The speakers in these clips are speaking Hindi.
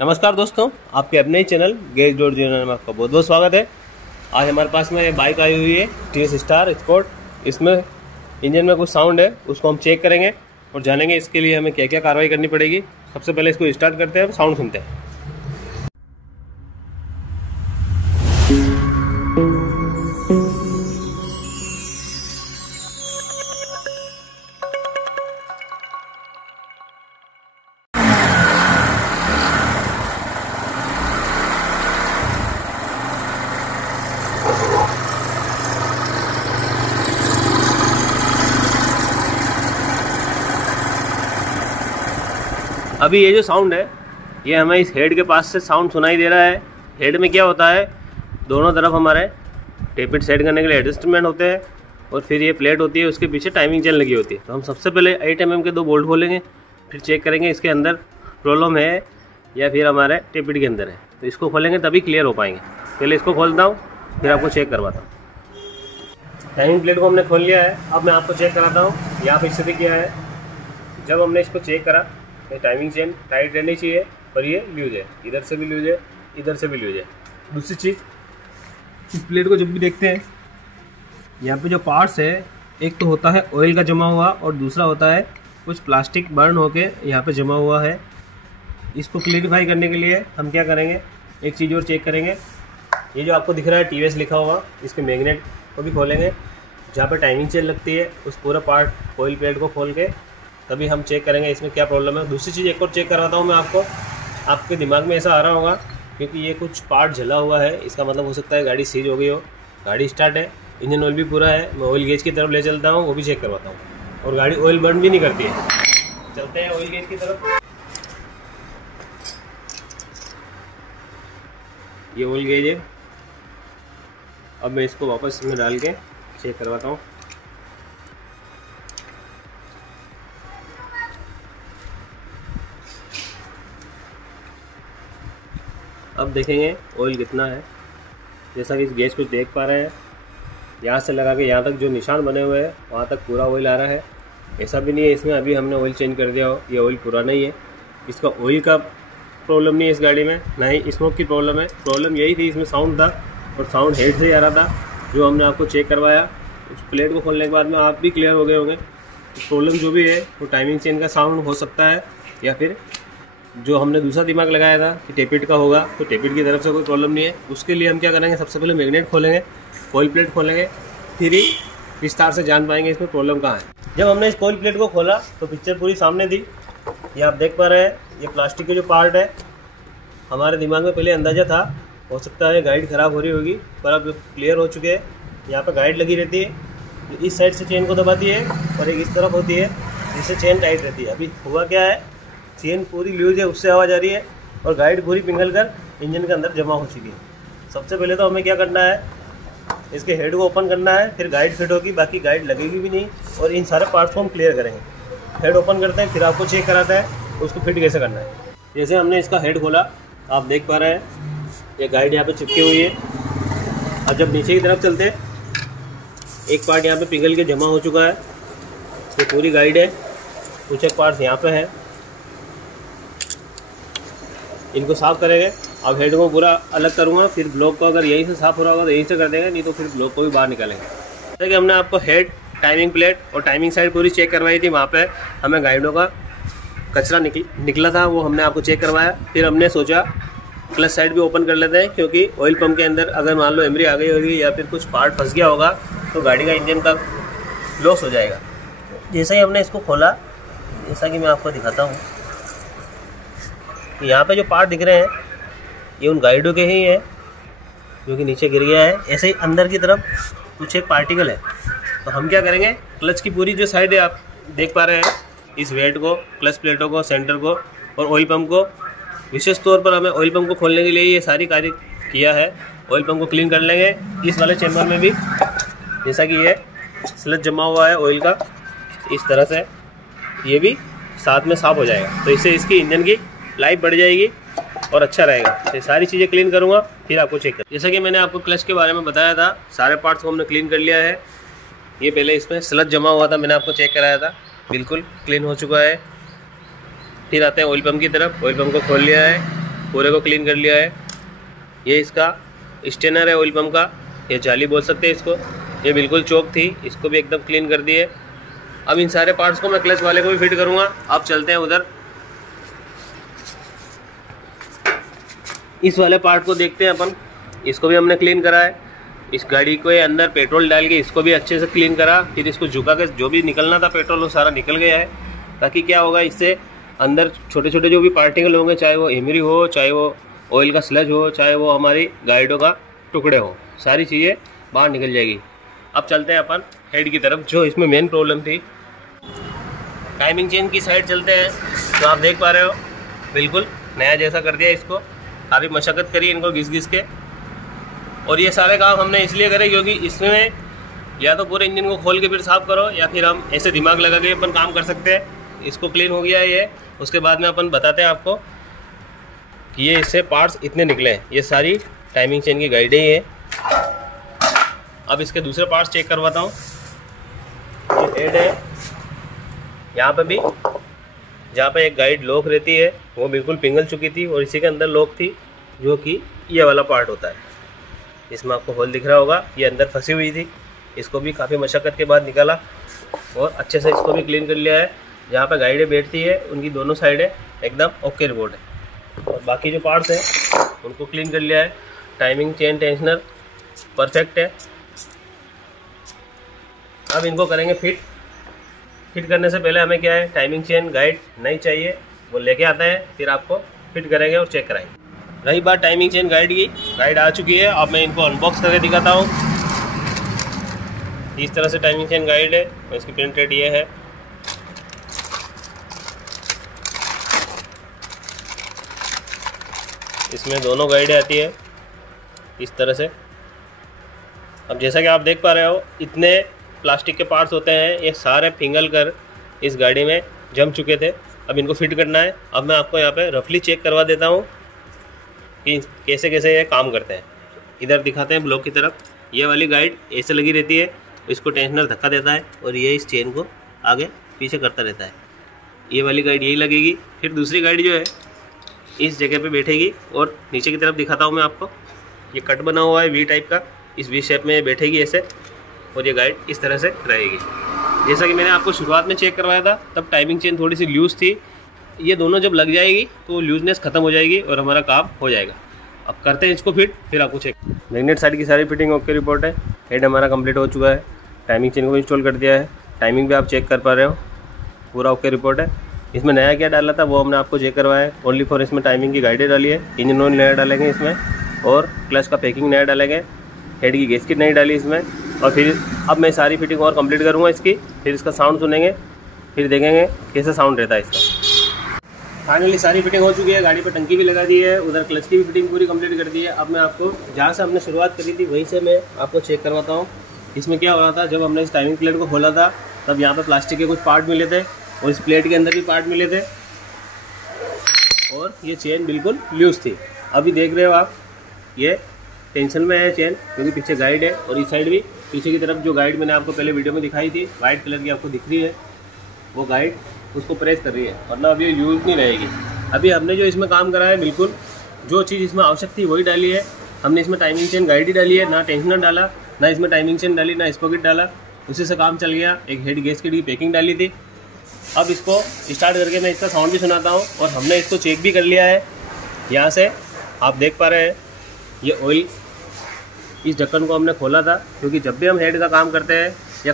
नमस्कार दोस्तों, आपके अपने ही चैनल गैस डॉट जीरो में आपका बहुत बहुत स्वागत है। आज हमारे पास में बाइक आई हुई है टीवीएस स्टार स्पोर्ट। इसमें इंजन में कुछ साउंड है, उसको हम चेक करेंगे और जानेंगे इसके लिए हमें क्या क्या कार्रवाई करनी पड़ेगी। सबसे पहले इसको स्टार्ट करते हैं, साउंड सुनते हैं। अभी ये जो साउंड है ये हमें इस हेड के पास से साउंड सुनाई दे रहा है। हेड में क्या होता है, दोनों तरफ हमारे टेपिट सेट करने के लिए एडजस्टमेंट होते हैं और फिर ये प्लेट होती है, उसके पीछे टाइमिंग चेन लगी होती है। तो हम सबसे पहले 8 mm के 2 बोल्ट खोलेंगे, फिर चेक करेंगे इसके अंदर प्रॉब्लम है या फिर हमारे टेपिट के अंदर है। तो इसको खोलेंगे तभी क्लियर हो पाएंगे। पहले इसको खोलता हूँ, फिर आपको चेक करवाता हूँ। टाइमिंग प्लेट को हमने खोल लिया है, अब मैं आपको चेक कराता हूँ यहाँ पर स्थिति क्या है। जब हमने इसको चेक करा टाइमिंग चेन टाइट रहनी चाहिए और ये लूज है, इधर से भी लूज है, इधर से भी लूज है। दूसरी चीज़, इस प्लेट को जब भी देखते हैं यहाँ पे जो पार्ट्स है, एक तो होता है ऑयल का जमा हुआ और दूसरा होता है कुछ प्लास्टिक बर्न होके यहाँ पे जमा हुआ है। इसको क्लियरिफाई करने के लिए हम क्या करेंगे, एक चीज़ और चेक करेंगे। ये जो आपको दिख रहा है टीवीएस लिखा हुआ, इसके मैग्नेट को भी खोलेंगे। जहाँ पर टाइमिंग चेन लगती है उस पूरा पार्ट ऑयल प्लेट को खोल के तभी हम चेक करेंगे इसमें क्या प्रॉब्लम है। दूसरी चीज़ एक और चेक करवाता हूँ मैं आपको। आपके दिमाग में ऐसा आ रहा होगा क्योंकि ये कुछ पार्ट जला हुआ है, इसका मतलब हो सकता है गाड़ी सीज हो गई हो। गाड़ी स्टार्ट है, इंजन ऑयल भी पूरा है, मैं ऑयल गेज की तरफ ले चलता हूँ, वो भी चेक करवाता हूँ। और गाड़ी ऑयल बर्न भी नहीं करती है। चलते हैं ऑयल गेज की तरफ। ये ऑयल गेज है, अब मैं इसको वापस इसमें डाल के चेक करवाता हूँ। अब देखेंगे ऑयल कितना है। जैसा कि इस गैस को देख पा रहे हैं, यहाँ से लगा के यहाँ तक जो निशान बने हुए हैं वहाँ तक पूरा ऑयल आ रहा है। ऐसा भी नहीं है इसमें अभी हमने ऑयल चेंज कर दिया हो, ये ऑयल पुराना ही है। इसका ऑयल का प्रॉब्लम नहीं है इस गाड़ी में, ना ही स्मोक की प्रॉब्लम है। प्रॉब्लम यही थी, इसमें साउंड था और साउंड हेड से ही आ रहा था, जो हमने आपको चेक करवाया। उस प्लेट को खोलने के बाद में आप भी क्लियर हो गए होंगे। प्रॉब्लम जो भी है वो टाइमिंग चेन का साउंड हो सकता है या फिर जो हमने दूसरा दिमाग लगाया था कि टेपिट का होगा, तो टेपिट की तरफ से कोई प्रॉब्लम नहीं है। उसके लिए हम क्या करेंगे, सबसे पहले मैग्नेट खोलेंगे, ऑयल प्लेट खोलेंगे, फिर ही विस्तार से जान पाएंगे इसमें प्रॉब्लम कहाँ है। जब हमने इस ऑयल प्लेट को खोला तो पिक्चर पूरी सामने थी। ये आप देख पा रहे हैं, ये प्लास्टिक के जो पार्ट है, हमारे दिमाग में पहले अंदाज़ा था हो सकता है गाइड ख़राब हो रही होगी, पर अब क्लियर हो चुके हैं। यहाँ पर गाइड लगी रहती है, इस साइड से चेन को दबाती है और एक इस तरफ होती है जिससे चेन टाइट रहती है। अभी हुआ क्या है, चेन पूरी लूज है, उससे आवाज़ आ रही है और गाइड पूरी पिघल कर इंजन के अंदर जमा हो चुकी है। सबसे पहले तो हमें क्या करना है, इसके हेड को ओपन करना है, फिर गाइड फिट होगी, बाकी गाइड लगेगी भी नहीं और इन सारे पार्ट्स को हम क्लियर करेंगे। हेड ओपन करते हैं, फिर आपको चेक कराता है उसको फिट कैसे करना है। जैसे हमने इसका हेड खोला, आप देख पा रहे हैं ये गाइड यहाँ पर चिपकी हुई है। अब जब नीचे की तरफ चलते हैं, एक पार्ट यहाँ पर पिघल के जमा हो चुका है, ये पूरी गाइड है, कुछ एक पार्ट्स यहाँ पर है, इनको साफ़ करेंगे। अब हेड को पूरा अलग करूँगा, फिर ब्लॉक को अगर यहीं से साफ़ हो रहा होगा तो यहीं से कर देंगे, नहीं तो फिर ब्लॉक को भी बाहर निकालेंगे। जैसे कि हमने आपको हेड, टाइमिंग प्लेट और टाइमिंग साइड पूरी चेक करवाई थी, वहाँ पे हमें गाइडों का कचरा निकला था, वो हमने आपको चेक करवाया। फिर हमने सोचा क्लच साइड भी ओपन कर लेते हैं, क्योंकि ऑयल पम्प के अंदर अगर मान लो एमरी आ गई होगी या फिर कुछ पार्ट फंस गया होगा तो गाड़ी का इंजन का लॉस हो जाएगा। जैसे ही हमने इसको खोला, जैसा कि मैं आपको दिखाता हूँ, यहाँ पे जो पार्ट दिख रहे हैं ये उन गाइडों के ही है जो कि नीचे गिर गया है। ऐसे ही अंदर की तरफ कुछ एक पार्टिकल है। तो हम क्या करेंगे, क्लच की पूरी जो साइड है आप देख पा रहे हैं, इस वेट को, क्लच प्लेटों को, सेंटर को और ऑयल पंप को, विशेष तौर पर हमें ऑयल पंप को खोलने के लिए ये सारी कार्य किया है। ऑयल पंप को क्लीन कर लेंगे। इस वाले चैम्बर में भी जैसा कि ये स्लज जमा हुआ है ऑयल का, इस तरह से ये भी साथ में साफ़ हो जाएगा। तो इससे इसकी इंजन की लाइफ बढ़ जाएगी और अच्छा रहेगा। तो सारी चीज़ें क्लीन करूँगा, फिर आपको चेक कर। जैसा कि मैंने आपको क्लच के बारे में बताया था, सारे पार्ट्स को हमने क्लीन कर लिया है। ये पहले इसमें स्लज जमा हुआ था, मैंने आपको चेक कराया था, बिल्कुल क्लीन हो चुका है। फिर आते हैं ऑयल पम्प की तरफ। ऑयल पम्प को खोल लिया है, पूरे को क्लीन कर लिया है। ये इसका स्टेनर है ऑयल पम्प का, ये जाली बोल सकते हैं इसको। ये बिल्कुल चौक थी, इसको भी एकदम क्लीन कर दिए। अब इन सारे पार्ट्स को मैं क्लच वाले को भी फिट करूँगा। अब चलते हैं उधर, इस वाले पार्ट को देखते हैं अपन। इसको भी हमने क्लीन करा है। इस गाड़ी को अंदर पेट्रोल डाल के इसको भी अच्छे से क्लीन करा, फिर इसको झुका के जो भी निकलना था पेट्रोल वो सारा निकल गया है। ताकि क्या होगा, इससे अंदर छोटे छोटे जो भी पार्टिकल होंगे, चाहे वो एमरी हो, चाहे वो ऑयल का स्लज हो, चाहे वो हमारी गाइडों का टुकड़े हो, सारी चीज़ें बाहर निकल जाएगी। अब चलते हैं अपन हेड की तरफ, जो इसमें मेन प्रॉब्लम थी। टाइमिंग चेन की साइड चलते हैं। तो आप देख पा रहे हो बिल्कुल नया जैसा कर दिया इसको। काफ़ी मशक्क़त करी इनको घिस घिस के, और ये सारे काम हमने इसलिए करे क्योंकि इसमें या तो पूरे इंजन को खोल के फिर साफ़ करो, या फिर हम ऐसे दिमाग लगा के अपन काम कर सकते हैं। इसको क्लीन हो गया है ये, उसके बाद में अपन बताते हैं आपको कि ये इससे पार्ट्स इतने निकले हैं। ये सारी टाइमिंग चेन की गाइडें ही है। अब इसके दूसरे पार्ट्स चेक करवाता हूँ। ये हेड है, यहाँ पे भी जहाँ पे एक गाइड लॉक रहती है वो बिल्कुल पिघल चुकी थी, और इसी के अंदर लॉक थी जो कि ये वाला पार्ट होता है। इसमें आपको होल दिख रहा होगा, ये अंदर फंसी हुई थी। इसको भी काफ़ी मशक्क़त के बाद निकाला और अच्छे से इसको भी क्लीन कर लिया है। जहाँ पे गाइडें बैठती है उनकी दोनों साइडें एकदम ओके रिपोर्ट है, और बाकी जो पार्ट्स हैं उनको क्लीन कर लिया है। टाइमिंग चेन टेंशनर परफेक्ट है। अब इनको करेंगे फिट। फिट करने से पहले हमें क्या है, टाइमिंग चेन गाइड नहीं चाहिए, वो लेके आता है, फिर आपको फिट करेंगे और चेक कराएंगे। रही बात टाइमिंग चेन गाइड की, गाइड आ चुकी है। अब मैं इनको अनबॉक्स करके दिखाता हूँ। इस तरह से टाइमिंग चेन गाइड है, और इसकी प्रिंट रेट ये है। इसमें दोनों गाइडें आती है इस तरह से। अब जैसा कि आप देख पा रहे हो, इतने प्लास्टिक के पार्ट्स होते हैं, ये सारे पिघल कर इस गाड़ी में जम चुके थे। अब इनको फिट करना है। अब मैं आपको यहाँ पे रफली चेक करवा देता हूँ कि कैसे कैसे ये काम करते हैं। इधर दिखाते हैं ब्लॉक की तरफ। ये वाली गाइड ऐसे लगी रहती है, इसको टेंशनर धक्का देता है और ये इस चेन को आगे पीछे करता रहता है। ये वाली गाइड यही लगेगी। फिर दूसरी गाइड जो है इस जगह पे बैठेगी, और नीचे की तरफ दिखाता हूँ मैं आपको। ये कट बना हुआ है वी टाइप का, इस वी शेप में बैठेगी ऐसे, और ये गाइड इस तरह से रहेगी। जैसा कि मैंने आपको शुरुआत में चेक करवाया था, तब टाइमिंग चेन थोड़ी सी लूज़ थी। ये दोनों जब लग जाएगी तो लूजनेस ख़त्म हो जाएगी और हमारा काम हो जाएगा। अब करते हैं इसको फिट, फिर आपको चेक। मैग्नेट साइड की सारी फिटिंग ओके रिपोर्ट है। हेड हमारा कंप्लीट हो चुका है। टाइमिंग चेन को इंस्टॉल कर दिया है। टाइमिंग भी आप चेक कर पा रहे हो, पूरा ओके रिपोर्ट है। इसमें नया क्या डाला था वो हमने आपको चेक करवाया है। ओनली फॉर इसमें टाइमिंग की गाइडें डाली है। इंजन ऑयल नया डालेंगे इसमें, और क्लच का पैकिंग नया डालेंगे। हेड की गैस्केट नहीं डाली इसमें। और फिर अब मैं सारी फिटिंग और कंप्लीट करूँगा इसकी, फिर इसका साउंड सुनेंगे, फिर देखेंगे कैसा साउंड रहता है इसका। फाइनली सारी फिटिंग हो चुकी है। गाड़ी पर टंकी भी लगा दी है, उधर क्लच की भी फिटिंग पूरी कंप्लीट कर दी है। अब मैं आपको जहाँ से हमने शुरुआत करी थी वहीं से मैं आपको चेक करवाता हूँ। इसमें क्या हो रहा था, जब हमने इस टाइमिंग प्लेट को खोला था तब यहाँ पे प्लास्टिक के कुछ पार्ट मिले थे, और इस प्लेट के अंदर भी पार्ट मिले थे, और ये चेन बिल्कुल लूज थी। अभी देख रहे हो आप, ये टेंशन में है चेन, क्योंकि पीछे गाइड है, और इस साइड भी पीछे की तरफ जो गाइड मैंने आपको पहले वीडियो में दिखाई थी वाइट कलर की आपको दिख रही है, वो गाइड उसको प्रेस कर रही है, वरना अब ये यूज़ नहीं रहेगी। अभी हमने जो इसमें काम करा है, बिल्कुल जो चीज़ इसमें आवश्यक थी वही डाली है। हमने इसमें टाइमिंग चेन गाइड ही डाली है, ना टेंशनर डाला, ना इसमें टाइमिंग चेन डाली, ना स्पॉकेट डाला, उसी से काम चल गया। एक हेड गैस्केट की पैकिंग डाली थी। अब इसको स्टार्ट करके मैं इसका साउंड भी सुनाता हूँ, और हमने इसको चेक भी कर लिया है। यहाँ से आप देख पा रहे हैं, ये ऑयल, इस ढक्कन को हमने खोला था, क्योंकि जब भी हम हेड का काम करते हैं या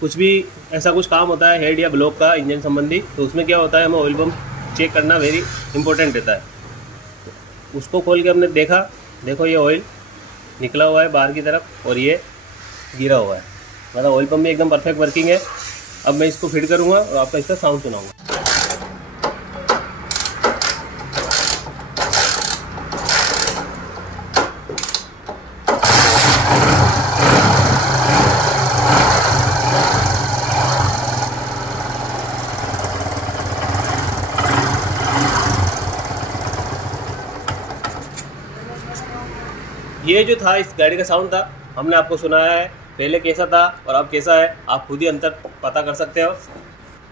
कुछ भी ऐसा कुछ काम होता है हेड या ब्लॉक का इंजन संबंधी, तो उसमें क्या होता है, हमें ऑयल पम्प चेक करना वेरी इंपॉर्टेंट रहता है। उसको खोल के हमने देखा, देखो ये ऑयल निकला हुआ है बाहर की तरफ, और ये गिरा हुआ है, मतलब ऑयल पम्प भी एकदम परफेक्ट वर्किंग है। अब मैं इसको फिट करूँगा और आपका इसका साउंड सुनाऊँगा। ये जो था इस गाड़ी का साउंड था, हमने आपको सुनाया है। पहले कैसा था और अब कैसा है, आप खुद ही अंतर पता कर सकते हो।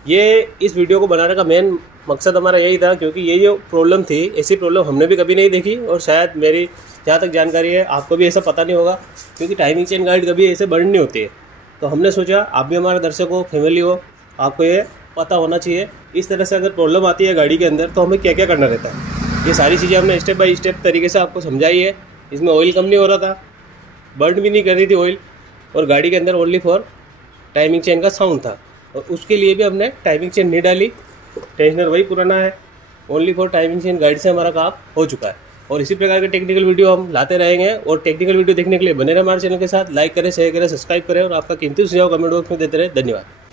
ये इस वीडियो को बनाने का मेन मकसद हमारा यही था, क्योंकि ये जो प्रॉब्लम थी, ऐसी प्रॉब्लम हमने भी कभी नहीं देखी और शायद मेरी जहाँ तक जानकारी है आपको भी ऐसा पता नहीं होगा, क्योंकि टाइमिंग चेन गाइड कभी ऐसे बर्न नहीं होती है। तो हमने सोचा आप भी हमारे दर्शक हो, फैमिली हो, आपको ये पता होना चाहिए इस तरह से अगर प्रॉब्लम आती है गाड़ी के अंदर तो हमें क्या क्या करना रहता है। ये सारी चीज़ें हमने स्टेप बाय स्टेप तरीके से आपको समझाई है। इसमें ऑयल कम नहीं हो रहा था, बर्न भी नहीं कर रही थी ऑयल, और गाड़ी के अंदर ओनली फॉर टाइमिंग चेन का साउंड था, और उसके लिए भी हमने टाइमिंग चेन नहीं डाली। टेंशनर वही पुराना है, only for timing chain guide से हमारा काम हो चुका है। और इसी प्रकार के टेक्निकल वीडियो हम लाते रहेंगे, और टेक्निकल वीडियो देखने के लिए बने रहे हमारे चैनल के साथ। लाइक करें, शेयर करें, सब्सक्राइब करें, और आपका कीमती सुझाव कमेंट बॉक्स में देते रहे। धन्यवाद।